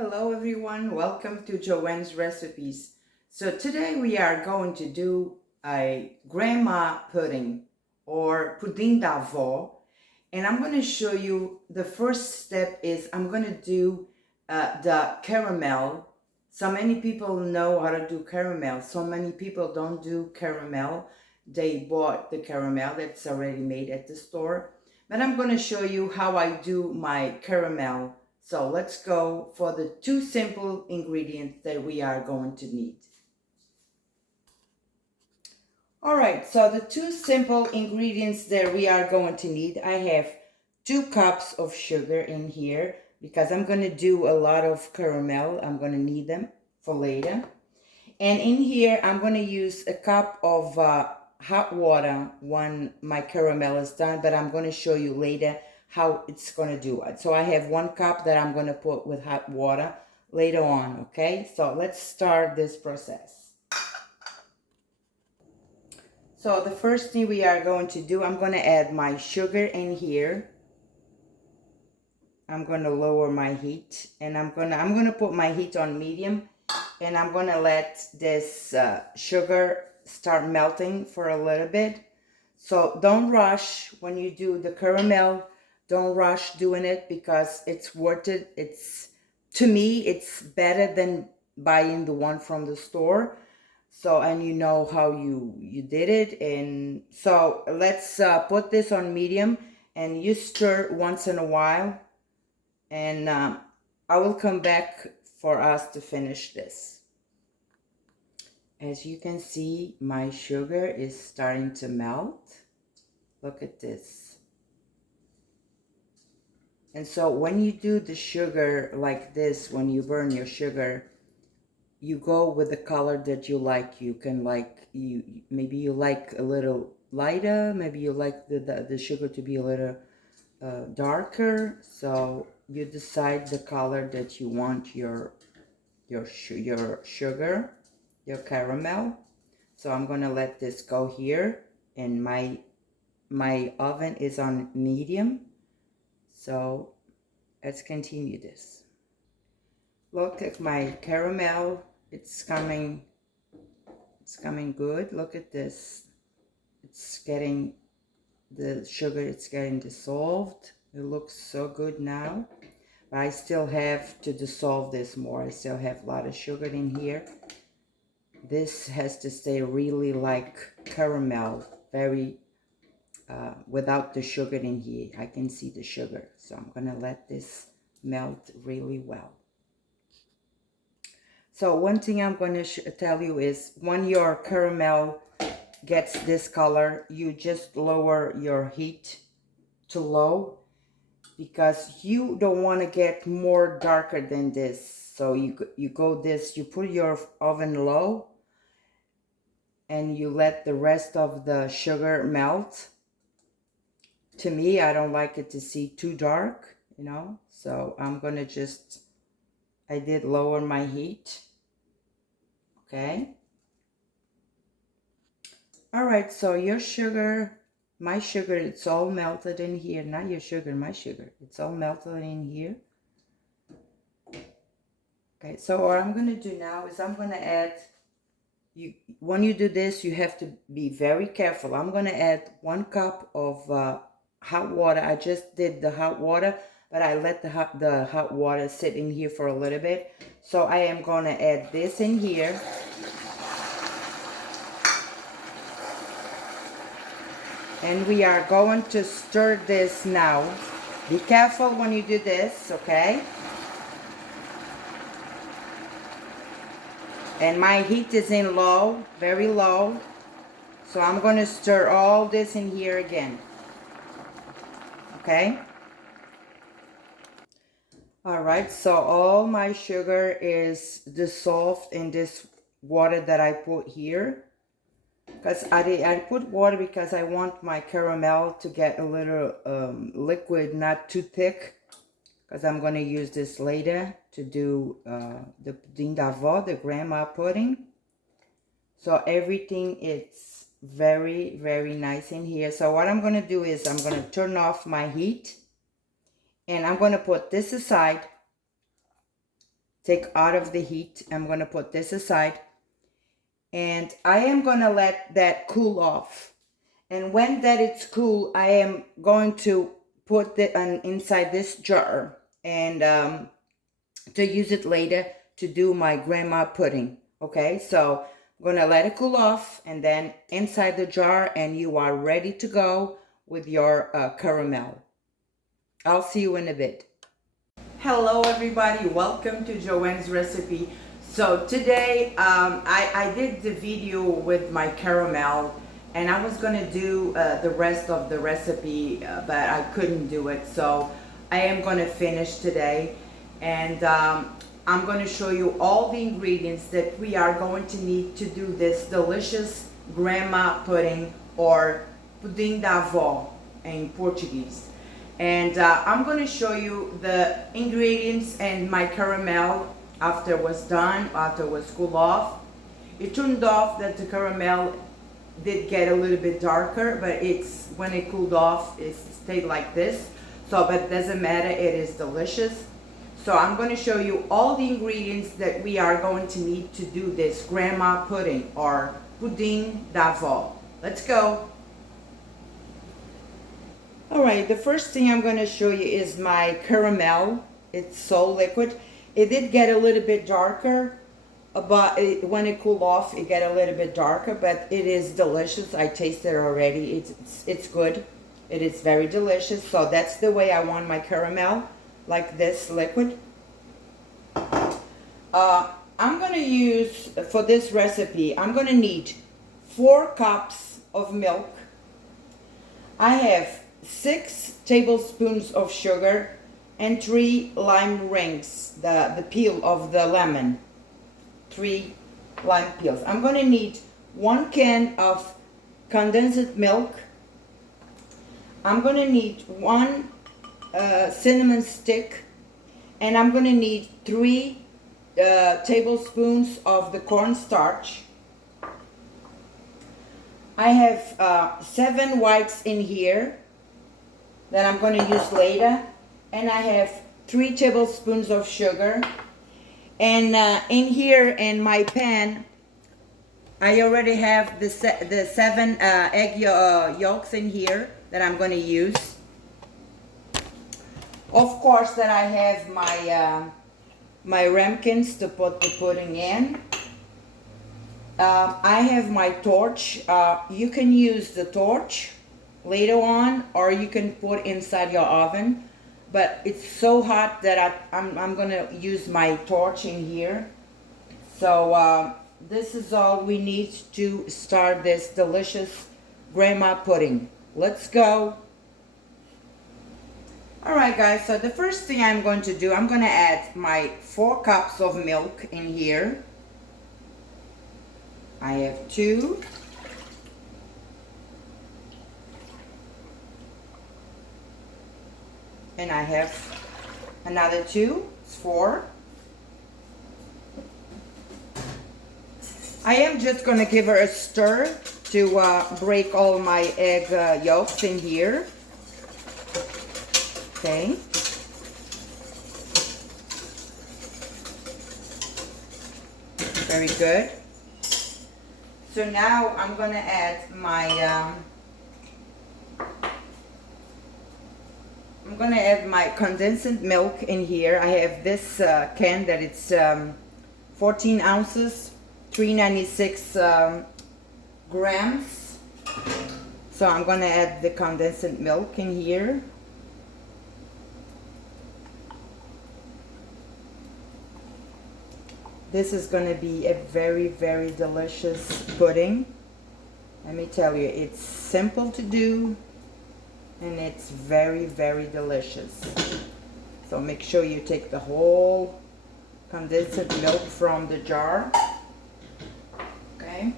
Hello everyone, welcome to Joanne's Recipes. So today we are going to do a grandma pudding or pudim da avó, and I'm going to show you the first step is I'm going to do the caramel. So many people know how to do caramel, so many people don't do caramel. They bought the caramel that's already made at the store, but I'm going to show you how I do my caramel. So let's go for the two simple ingredients that we are going to need. All right, so the two simple ingredients that we are going to need, I have 2 cups of sugar in here because I'm going to do a lot of caramel. I'm going to need them for later. And in here, I'm going to use a cup of hot water when my caramel is done, but I'm going to show you later how it's going to do it. So I have 1 cup that I'm going to put with hot water later on, okay? So let's start this process. So the first thing we are going to do, I'm going to add my sugar in here. I'm going to lower my heat, and I'm going to put my heat on medium, and I'm going to let this sugar start melting for a little bit. So don't rush when you do the caramel. Don't rush doing it because it's worth it. To me, it's better than buying the one from the store. So, and you know how you did it. And so let's put this on medium, and you stir once in a while. And I will come back for us to finish this. As you can see, my sugar is starting to melt. Look at this. And so when you do the sugar like this, when you burn your sugar, you go with the color that you like. You can maybe you like a little lighter, maybe you like the sugar to be a little darker. So you decide the color that you want your sugar, your caramel. So I'm gonna let this go here, and my oven is on medium. So let's continue this. Look at my caramel. It's coming good. Look at this. It's getting the sugar, it's getting dissolved. It looks so good now. But I still have to dissolve this more. I still have a lot of sugar in here. This has to stay really like caramel, very without the sugar in here. I can see the sugar, so I'm gonna let this melt really well. So one thing I'm going to tell you is when your caramel gets this color, you just lower your heat to low because you don't want to get more darker than this. So you put your oven low and you let the rest of the sugar melt. To me, I don't like it to see too dark, you know, so I'm gonna I did lower my heat. Okay. All right, so your sugar, my sugar, it's all melted in here. Not your sugar, my sugar. It's all melted in here. Okay, so what I'm gonna do now is I'm gonna add, when you do this, you have to be very careful. I'm gonna add 1 cup of hot water. I just did the hot water, but I let the hot water sit in here for a little bit. So I am gonna add this in here. And we are going to stir this now. Be careful when you do this, okay? And my heat is in low, very low. So I'm going to stir all this in here again. Okay? All right, so all my sugar is dissolved in this water that I put here. Because I put water because I want my caramel to get a little liquid, not too thick. Because I'm going to use this later to do the pudim da avó, the grandma pudding. So everything is very, very nice in here. So what I'm going to do is I'm going to turn off my heat. And I'm going to put this aside. take out of the heat. I'm going to put this aside. And I am going to let that cool off. And when that it's cool, I am going to put it inside this jar and to use it later to do my grandma pudding. Okay, so I'm gonna let it cool off and then inside the jar, and you are ready to go with your caramel. I'll see you in a bit. Hello everybody, welcome to Joanne's recipe. So today I did the video with my caramel, and I was gonna do the rest of the recipe, but I couldn't do it. So I am gonna finish today, and I'm gonna show you all the ingredients that we are going to need to do this delicious grandma pudding, or pudim da avó in Portuguese. And I'm gonna show you the ingredients and my caramel after it was done, after it was cooled off. It turned off that the caramel did get a little bit darker, but it's when it cooled off it stayed like this. So but it doesn't matter, it is delicious. So I'm going to show you all the ingredients that we are going to need to do this grandma pudding, or pudim da avó. Let's go. Alright, the first thing I'm going to show you is my caramel. It's so liquid. It did get a little bit darker, but when it cooled off, it got a little bit darker, but it is delicious. I tasted it already. It's good. It is very delicious. So that's the way I want my caramel, like this, liquid. I'm going to use, for this recipe, I'm going to need 4 cups of milk. I have 6 tablespoons of sugar and 3 lime rings, the peel of the lemon. 3 lime peels. I'm going to need 1 can of condensed milk. I'm going to need 1 cinnamon stick, and I'm going to need 3 tablespoons of the cornstarch. I have 7 whites in here that I'm going to use later, and I have 3 tablespoons of sugar. And in here in my pan, I already have the 7 egg yolks in here that I'm going to use. Of course, that I have my my ramekins to put the pudding in. I have my torch. You can use the torch later on, or you can put inside your oven. But it's so hot that I'm going to use my torch in here. So this is all we need to start this delicious grandma pudding. Let's go. Alright guys, so the first thing I'm going to do, I'm going to add my 4 cups of milk in here. I have 2. And I have another 2, it's 4. I am just going to give her a stir to break all my egg yolks in here. Okay. Very good. So now I'm going to add my condensed milk in here. I have this can that it's 14 ounces, 396 grams. So I'm going to add the condensed milk in here. This is going to be a very, very delicious pudding. Let me tell you, it's simple to do, and it's very, very delicious. So make sure you take the whole condensed milk from the jar. Okay.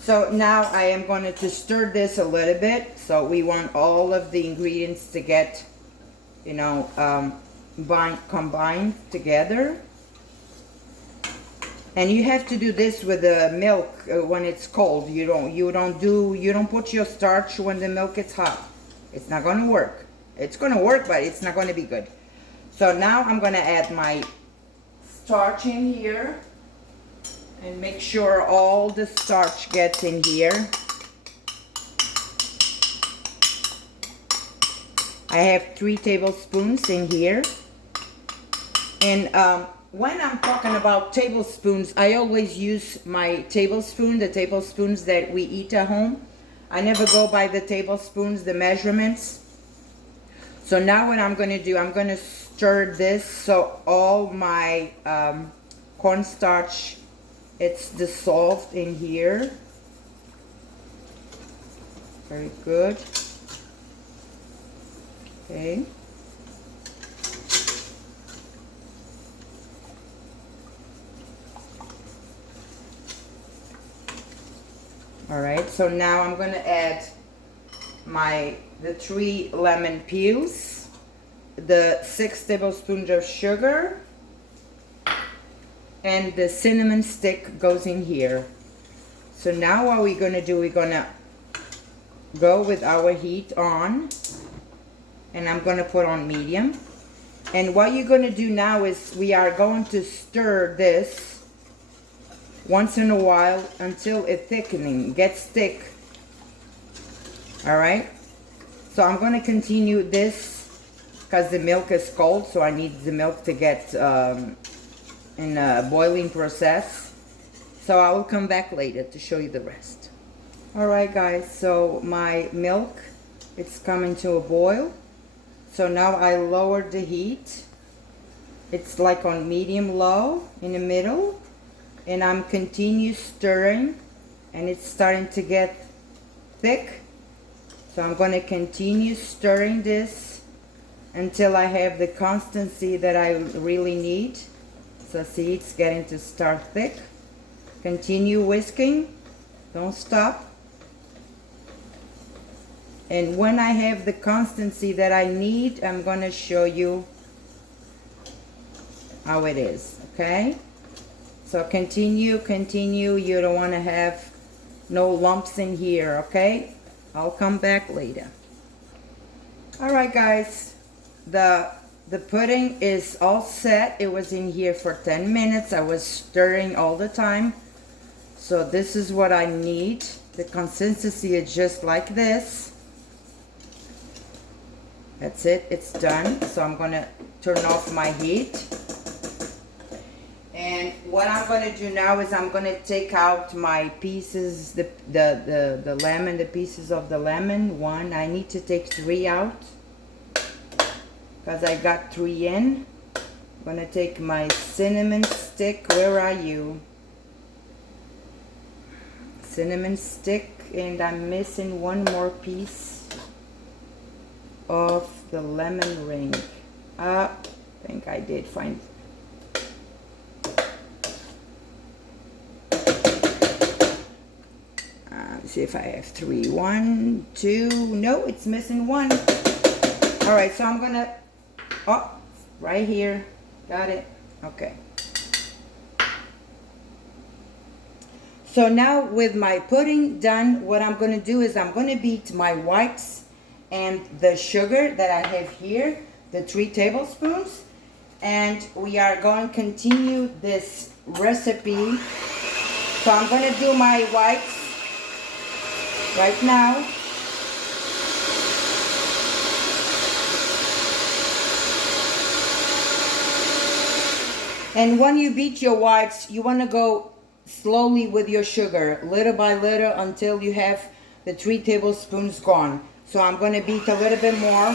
So now I am going to stir this a little bit. So we want all of the ingredients to get, you know, combined together. And you have to do this with the milk when it's cold. You don't put your starch when the milk is hot. It's not going to work. It's going to work, but it's not going to be good. So now I'm going to add my starch in here and make sure all the starch gets in here. I have 3 tablespoons in here. And when I'm talking about tablespoons, I always use my tablespoon, the tablespoons that we eat at home. I never go by the tablespoons, the measurements. So now what I'm going to do, I'm going to stir this so all my cornstarch, it's dissolved in here. Very good. Okay. All right, so now I'm going to add the 3 lemon peels, the 6 tablespoons of sugar, and the cinnamon stick goes in here. So now what we're going to do, we're going to go with our heat on, and I'm going to put on medium. And what you're going to do now is we are going to stir this once in a while until it gets thick. All right, so I'm going to continue this because the milk is cold, so I need the milk to get in a boiling process. So I will come back later to show you the rest. All right guys, so my milk, it's coming to a boil. So now I lowered the heat. It's like on medium low in the middle, and I'm continue stirring, and it's starting to get thick. So I'm going to continue stirring this until I have the consistency that I really need. So see, it's getting to start thick. Continue whisking, don't stop. And when I have the consistency that I need, I'm going to show you how it is, okay? So continue, you don't want to have no lumps in here, okay? I'll come back later. All right guys, the pudding is all set. It was in here for 10 minutes. I was stirring all the time. So this is what I need. The consistency is just like this. That's it, it's done. So I'm gonna turn off my heat. And what I'm gonna do now is I'm gonna take out my pieces, the lemon, the pieces of the lemon. I need to take 3 out because I got 3 in. I'm gonna take my cinnamon stick. Where are you? Cinnamon stick, and I'm missing one more piece of the lemon ring. I think I did find. See if I have 3. 1, 2. No, it's missing 1. All right, so I'm gonna. Oh, right here. Got it. Okay. So now with my pudding done, what I'm gonna do is I'm gonna beat my whites and the sugar that I have here, the 3 tablespoons, and we are going to continue this recipe. So I'm going to do my whites right now. And when you beat your whites, you want to go slowly with your sugar, little by little, until you have the 3 tablespoons gone. So I'm going to beat a little bit more.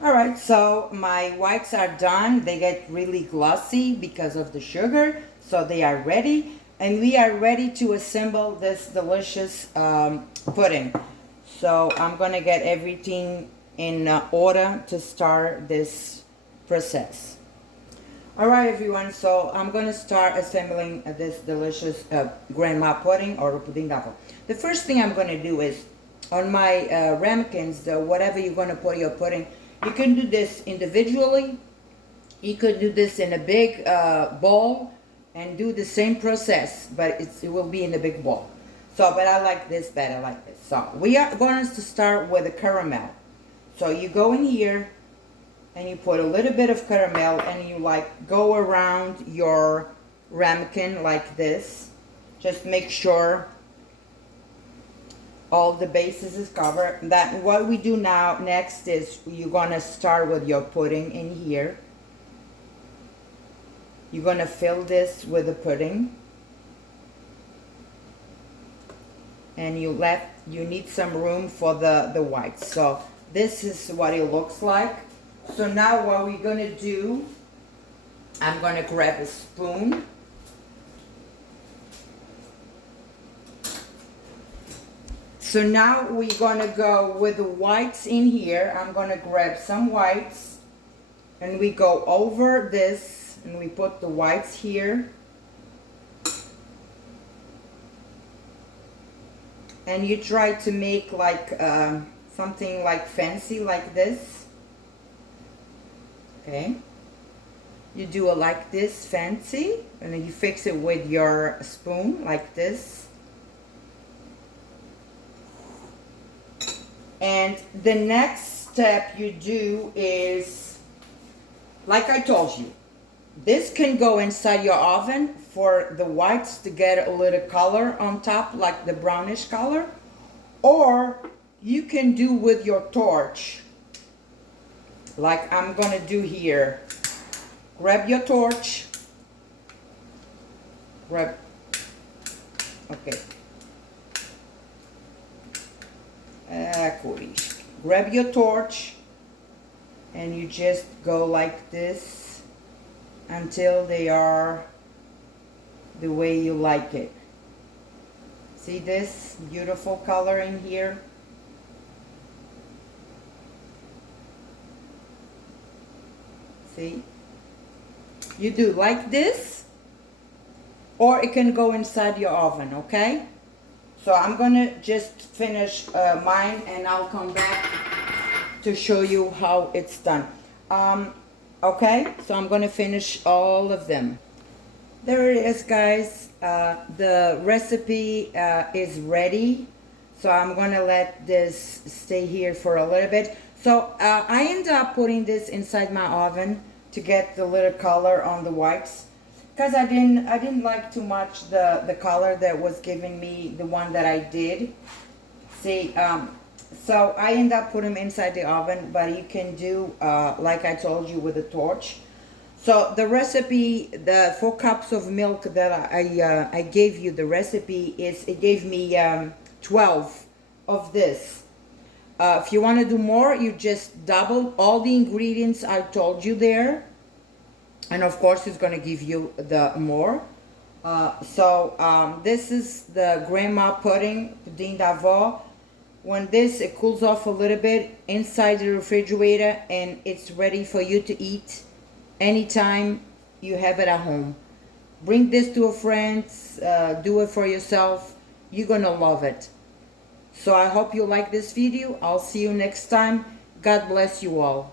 Alright, so my whites are done. They get really glossy because of the sugar. So they are ready. And we are ready to assemble this delicious pudding. So I'm going to get everything in order to start this process. Alright everyone, so I'm going to start assembling this delicious grandma pudding or pudding d'avo. The first thing I'm going to do is, on my ramekins, whatever you're going to put your pudding, you can do this individually, you could do this in a big bowl and do the same process, but it will be in a big bowl. So, but I like this better, I like this. So, we are going to start with the caramel. So you go in here, and you put a little bit of caramel and you like go around your ramekin like this. Just make sure all the bases is covered. That what we do now next is you're gonna start with your pudding in here. You're gonna fill this with the pudding. And you need some room for the whites. So this is what it looks like. So now what we're going to do, I'm going to grab a spoon. So now we're going to go with the whites in here. I'm going to grab some whites and we go over this and we put the whites here. And you try to make like something like fancy like this. Okay, you do it like this, fancy, and then you fix it with your spoon like this. And the next step you do is, like I told you, this can go inside your oven for the whites to get a little color on top, like the brownish color, or you can do with your torch. Like I'm gonna do here. Grab your torch. Okay. Grab your torch and you just go like this until they are the way you like it. See this beautiful color in here? See? You do like this, or it can go inside your oven, okay? So I'm gonna just finish mine and I'll come back to show you how it's done. Okay, so I'm gonna finish all of them. There it is, guys. The recipe is ready. So I'm gonna let this stay here for a little bit. So I end up putting this inside my oven to get the little color on the whites, because I didn't like too much the color that was giving me the one that I did. See, so I end up putting them inside the oven, but you can do like I told you with a torch. So the recipe, the 4 cups of milk that I gave you, the recipe is, it gave me 12 of this. If you want to do more, you just double all the ingredients I told you there. And of course, it's going to give you the more. This is the grandma pudding, pudim d'avo. When it cools off a little bit inside the refrigerator, and it's ready for you to eat anytime you have it at home. Bring this to a friend, do it for yourself. You're going to love it. So I hope you like this video. I'll see you next time. God bless you all.